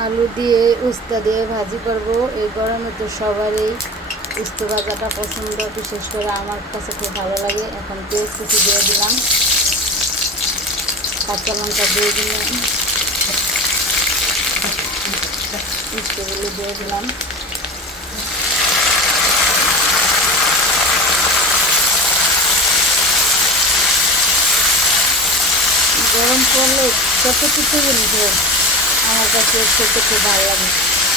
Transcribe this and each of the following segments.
আলু দিয়ে উস্তা দিয়ে ভাজি করব। এই গরমে তো সবারই উস্তা ভাজাটা পছন্দ, বিশেষ করে আমার কাছে খুব ভালো লাগে। এখন পেঁয়াজ কুচি দিয়ে দিলাম, কাঁচা লঙ্কা দিয়ে দিলাম, উস্তাগুলো দিয়ে দিলাম। গরম পড়লে যত কিছু জিনিস হোক আমার কাছে খেতে খুব ভালো লাগে।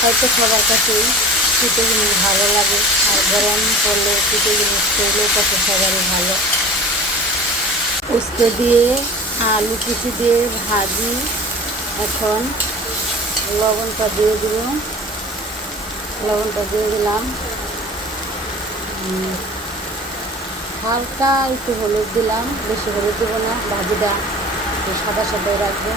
হয়তো সবার কাছেই পিঠে জিনিস ভালো লাগে, আর গরম পড়লে পিঠে জিনিস খেলেও কাছে সবারই ভালো। উস্তে দিয়ে আলু কুচি দিয়ে ভাজি। এখন লবণটা দিয়ে দিব, লবণটা দিয়ে দিলাম। হালকা একটু হলুদ দিলাম, বেশি হলুদ দেবো না, ভাজিটা একটু সাদা সাদাই রাখবো।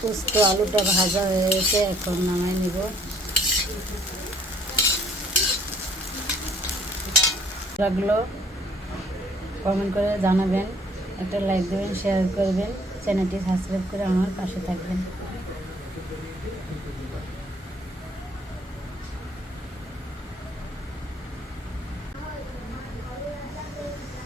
পোস্ত আলুটা ভাজা হয়ে গেছে, এখন নামাই নিব। লাগলো কমেন্ট করে জানাবেন, একটা লাইক দেবেন, শেয়ার করবেন, চ্যানেলটি সাবস্ক্রাইব করে আমার পাশে থাকবেন।